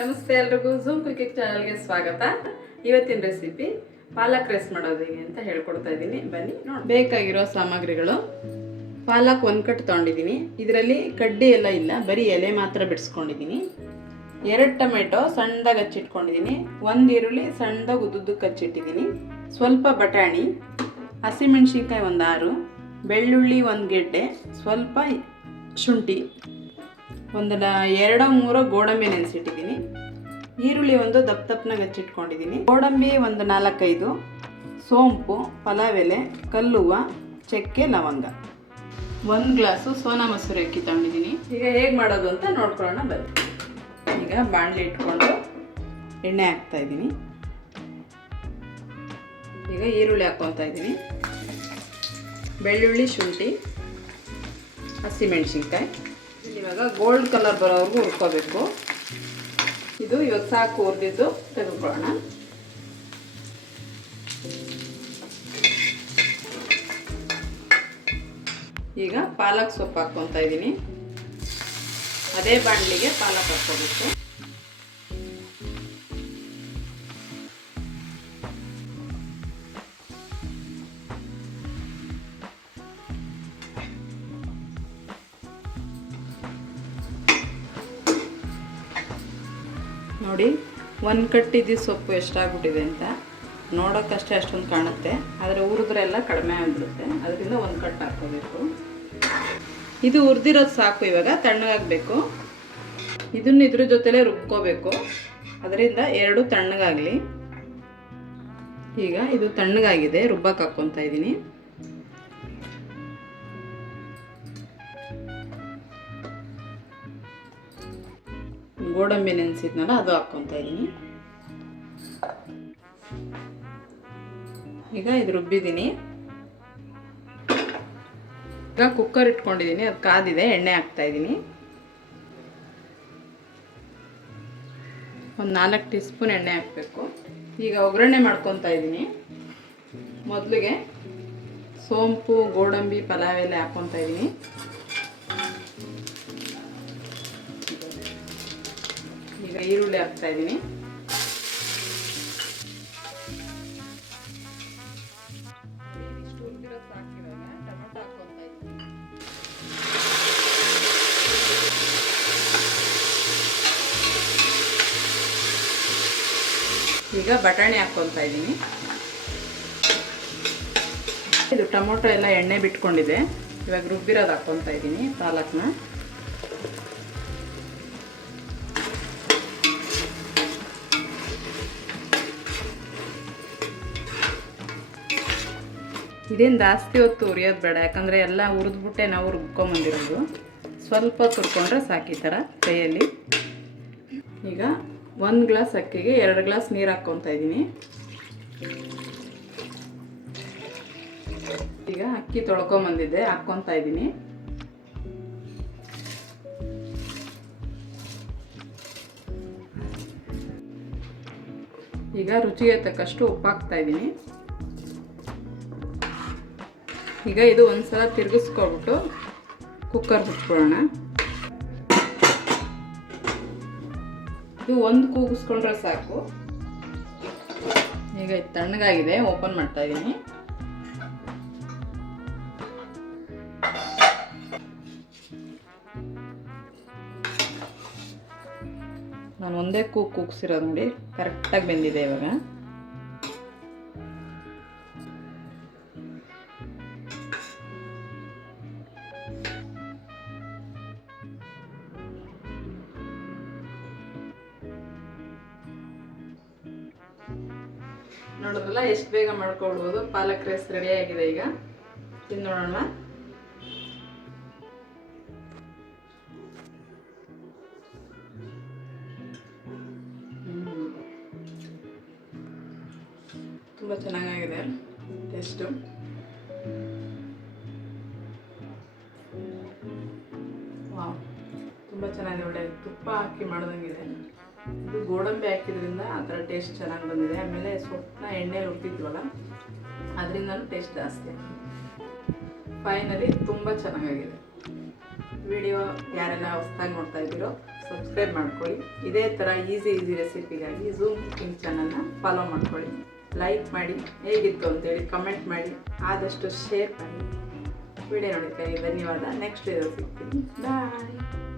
ನಮಸ್ತೆ ಎಲ್ರಿಗೂ zoom cooking ಚಾನಲ್ಗೆ ಸ್ವಾಗತ. ಇವತ್ತಿನ ರೆಸಿಪಿ ಪಾಲಕ್ ರೈಸ್ ಮಾಡೋದು ಹೇಗೆ ಅಂತ ಹೇಳ್ಕೊಡ್ತಾ ಇದ್ದೀನಿ, ಬನ್ನಿ ನೋಡಿ. ಬೇಕಾಗಿರೋ ಸಾಮಗ್ರಿಗಳು: ಪಾಲಕ್ 1 ಕಟ್ ತೊಗೊಂಡಿದ್ದೀನಿ. ಇದರಲ್ಲಿ ಕಡ್ಡಿ ಎಲ್ಲ ಇಲ್ಲ, ಬರೀ ಎಲೆ ಮಾತ್ರ ಬಿಡಿಸ್ಕೊಂಡಿದ್ದೀನಿ. 2 ಟೊಮೆಟೊ ಸಣ್ಣದಾಗಿ ಹಚ್ಚಿಟ್ಕೊಂಡಿದ್ದೀನಿ. 1 ಈರುಳ್ಳಿ ಸಣ್ಣದಾಗಿ ಉದ್ದುದ್ದಕ್ಕೆ ಹಚ್ಚಿಟ್ಟಿದ್ದೀನಿ. ಸ್ವಲ್ಪ ಬಟಾಣಿ, ಹಸಿಮೆಣಸಿನ್ಕಾಯಿ 6, ಬೆಳ್ಳುಳ್ಳಿ 1 ಗೆಡ್ಡೆ, ಸ್ವಲ್ಪ ಶುಂಠಿ, 2-3 ಗೋಡಂಬಿ ನೆನೆಸಿಟ್ಟಿದ್ದೀನಿ. ಈರುಳ್ಳಿ ದಪ್ಪನಾಗಿ ಹಚ್ಚಿಟ್ಕೊಂಡಿದ್ದೀನಿ. ಗೋಡಂಬಿ 4-5, ಸೋಂಪು, ಪಲಾವ್ ಎಲೆ, ಕಲ್ಲುವ್ವ, ಚಕ್ಕೆ, ಲವಂಗ, 1 ಗ್ಲಾಸು ಸೋನಾ ಮಸೂರಿ ಅಕ್ಕಿ ತಗೊಂಡಿದ್ದೀನಿ. ಈಗ ಹೇಗೆ ಮಾಡೋದು ಅಂತ ನೋಡ್ಕೊಳ್ಳೋಣ ಬನ್ನಿ. ಈಗ ಬಾಣಲೆ ಇಟ್ಕೊಂಡು ಎಣ್ಣೆ ಹಾಕ್ತಾಯಿದ್ದೀನಿ. ಈಗ ಈರುಳ್ಳಿ ಹಾಕ್ಕೊತಾ ಇದ್ದೀನಿ. ಬೆಳ್ಳುಳ್ಳಿ, ಶುಂಠಿ, ಹಸಿಮೆಣಸಿನ್ಕಾಯಿ. ಇವಾಗ ಗೋಲ್ಡ್ ಕಲರ್ ಬರೋವರೆಗೂ ಹುರ್ಕೋಬೇಕು. ಇದು ಇವಾಗ ಸಾಕು, ಹುರಿದಿದ್ದು ತೆಗೆದುಕೊಳ್ಳೋಣ. ಈಗ ಪಾಲಕ್ ಸೊಪ್ಪು ಹಾಕ್ಕೊತಾ ಇದ್ದೀನಿ. ಅದೇ ಬಾಣಲಿಗೆ ಪಾಲಕ್ ಹಾಕ್ಕೋಬೇಕು. ನೋಡಿ 1 ಕಟ್ ಇದ್ದಿದ್ದು ಸೊಪ್ಪು ಎಷ್ಟಾಗ್ಬಿಟ್ಟಿದೆ ಅಂತ. ನೋಡೋಕ್ಕಷ್ಟೇ ಅಷ್ಟೊಂದು ಕಾಣುತ್ತೆ, ಆದರೆ ಹುರಿದ್ರೆ ಎಲ್ಲ ಕಡಿಮೆ ಆಗಿಬಿಡುತ್ತೆ. ಅದರಿಂದ 1 ಕಟ್ ಹಾಕ್ಕೋಬೇಕು. ಇದು ಹುರಿದಿರೋದು ಸಾಕು. ಇವಾಗ ತಣ್ಣಗಾಗಬೇಕು. ಇದನ್ನು ಇದ್ರ ಜೊತೆಲೇ ರುಬ್ಕೋಬೇಕು. ಅದರಿಂದ 2 ತಣ್ಣಗಾಗಲಿ. ಈಗ ಇದು ತಣ್ಣಗಾಗಿದೆ, ರುಬ್ಬಕ್ಕೆ ಹಾಕ್ಕೊತಾ ಇದ್ದೀನಿ. ಗೋಡಂಬಿ ನೆನೆಸಿದ್ನಲ್ಲ ಅದು ಹಾಕ್ಕೊತಾ ಇದ್ದೀನಿ. ಈಗ ಇದು ರುಬ್ಬಿದ್ದೀನಿ. ಈಗ ಕುಕ್ಕರ್ ಇಟ್ಕೊಂಡಿದ್ದೀನಿ, ಅದು ಕಾದಿದೆ. ಎಣ್ಣೆ ಹಾಕ್ತಾ ಇದ್ದೀನಿ. 4 ಟೀ ಸ್ಪೂನ್ ಎಣ್ಣೆ ಹಾಕಬೇಕು. ಈಗ ಒಗ್ಗರಣೆ ಮಾಡ್ಕೊತಾ ಇದ್ದೀನಿ. ಮೊದಲಿಗೆ ಸೋಂಪು, ಗೋಡಂಬಿ, ಪಲಾವ್ ಎಲೆ ಹಾಕ್ಕೊತಾ ಇದ್ದೀನಿ. ಈಗ ಈರುಳ್ಳಿ ಹಾಕ್ತಾ ಇದ್ದೀನಿ. ಟೊಮೆಟೊ ಹಾಕ್ಕೊತಾ ಇದ್ದೀನಿ. ಈಗ ಬಟಾಣಿ ಹಾಕ್ಕೊತಾ ಇದ್ದೀನಿ. ಇದು ಟೊಮೊಟೊ ಎಲ್ಲ ಎಣ್ಣೆ ಬಿಟ್ಕೊಂಡಿದೆ. ಇವಾಗ ರುಬ್ಬಿರೋದು ಹಾಕ್ಕೊತಾ ಇದ್ದೀನಿ ಪಾಲಕ್ನ. ಇದೇನು ಜಾಸ್ತಿ ಹೊತ್ತು ಹುರಿಯೋದು ಬೇಡ, ಯಾಕಂದರೆ ಎಲ್ಲ ಹುರಿದ್ಬಿಟ್ಟೆ ನಾವು ರುಬ್ಕೊಂಬಂದಿರೋದು. ಸ್ವಲ್ಪ ತುರ್ಕೊಂಡ್ರೆ ಸಾಕು ಈ ಥರ ಕೈಯಲ್ಲಿ. ಈಗ 1 ಗ್ಲಾಸ್ ಅಕ್ಕಿಗೆ 2 ಗ್ಲಾಸ್ ನೀರು ಹಾಕ್ಕೊತಾ ಇದ್ದೀನಿ. ಈಗ ಅಕ್ಕಿ ತೊಳ್ಕೊಂಬಂದಿದ್ದೆ, ಹಾಕ್ಕೊತಾ ಇದ್ದೀನಿ. ಈಗ ರುಚಿಗೆ ತಕ್ಕಷ್ಟು ಉಪ್ಪು ಹಾಕ್ತಾ ಇದ್ದೀನಿ. ಈಗ ಇದು ಒಂದ್ಸಲ ತಿರುಗಿಸ್ಕೊಬಿಟ್ಟು ಕುಕ್ಕರ್ ಮುಚ್ಕೊಳ್ಳೋಣ. ಇದು 1 ಕೂಗಿಸ್ಕೊಂಡ್ರೆ ಸಾಕು. ಈಗ ಇದು ತಣ್ಣಗಾಗಿದೆ, ಓಪನ್ ಮಾಡ್ತಾ ಇದ್ದೀನಿ. ನಾನು ಒಂದೇ ಕೂಗಿಸಿರೋದು ನೋಡಿ, ಕರೆಕ್ಟಾಗಿ ಬೆಂದಿದೆ. ಇವಾಗ ನೋಡಿದ್ರಲ್ಲ, ಎಷ್ಟು ಬೇಗ ಮಾಡ್ಕೊಳ್ಬೋದು. ಪಾಲಕ್ ರೈಸ್ ರೆಡಿ ಆಗಿದೆ. ಈಗ ತಿಂದು ನೋಡೋಣ. ತುಂಬ ಚೆನ್ನಾಗಿದೆ ಟೇಸ್ಟು. ವಾವ್, ತುಂಬ ಚೆನ್ನಾಗಿದೆ. ಒಳ್ಳೆ ತುಪ್ಪ ಹಾಕಿ ಮಾಡ್ದಂಗಿದೆ. ಇದು ಗೋಡಂಬಿ ಹಾಕಿದ್ರಿಂದ ಆ ಥರ ಟೇಸ್ಟ್ ಚೆನ್ನಾಗಿ ಬಂದಿದೆ. ಆಮೇಲೆ ಸೊಪ್ಪನ್ನ ಎಣ್ಣೆಲಿ ಹುರ್ತಿದ್ವಲ್ಲ, ಅದರಿಂದಲೂ ಟೇಸ್ಟ್ ಜಾಸ್ತಿ. ಫೈನಲಿ ತುಂಬ ಚೆನ್ನಾಗಿದೆ. ವಿಡಿಯೋ ಯಾರೆಲ್ಲ ಹೊಸದಾಗಿ ನೋಡ್ತಾ ಇದ್ದೀರೋ ಸಬ್ಸ್ಕ್ರೈಬ್ ಮಾಡ್ಕೊಳ್ಳಿ. ಇದೇ ಥರ ಈಸಿ ರೆಸಿಪಿಗಾಗಿ ಝೂಮ್ ಕುಕಿಂಗ್ ಚಾನಲ್ನ ಫಾಲೋ ಮಾಡ್ಕೊಳ್ಳಿ. ಲೈಕ್ ಮಾಡಿ, ಹೇಗಿತ್ತು ಅಂತೇಳಿ ಕಮೆಂಟ್ ಮಾಡಿ, ಆದಷ್ಟು ಶೇರ್ ಮಾಡಿ. ವಿಡಿಯೋ ನೋಡೋದಕ್ಕಾಗಿ ಧನ್ಯವಾದ. ನೆಕ್ಸ್ಟ್ ವಿಡಿಯೋ ಸಿಗ್ತೀನಿ. ಬಾಯ್.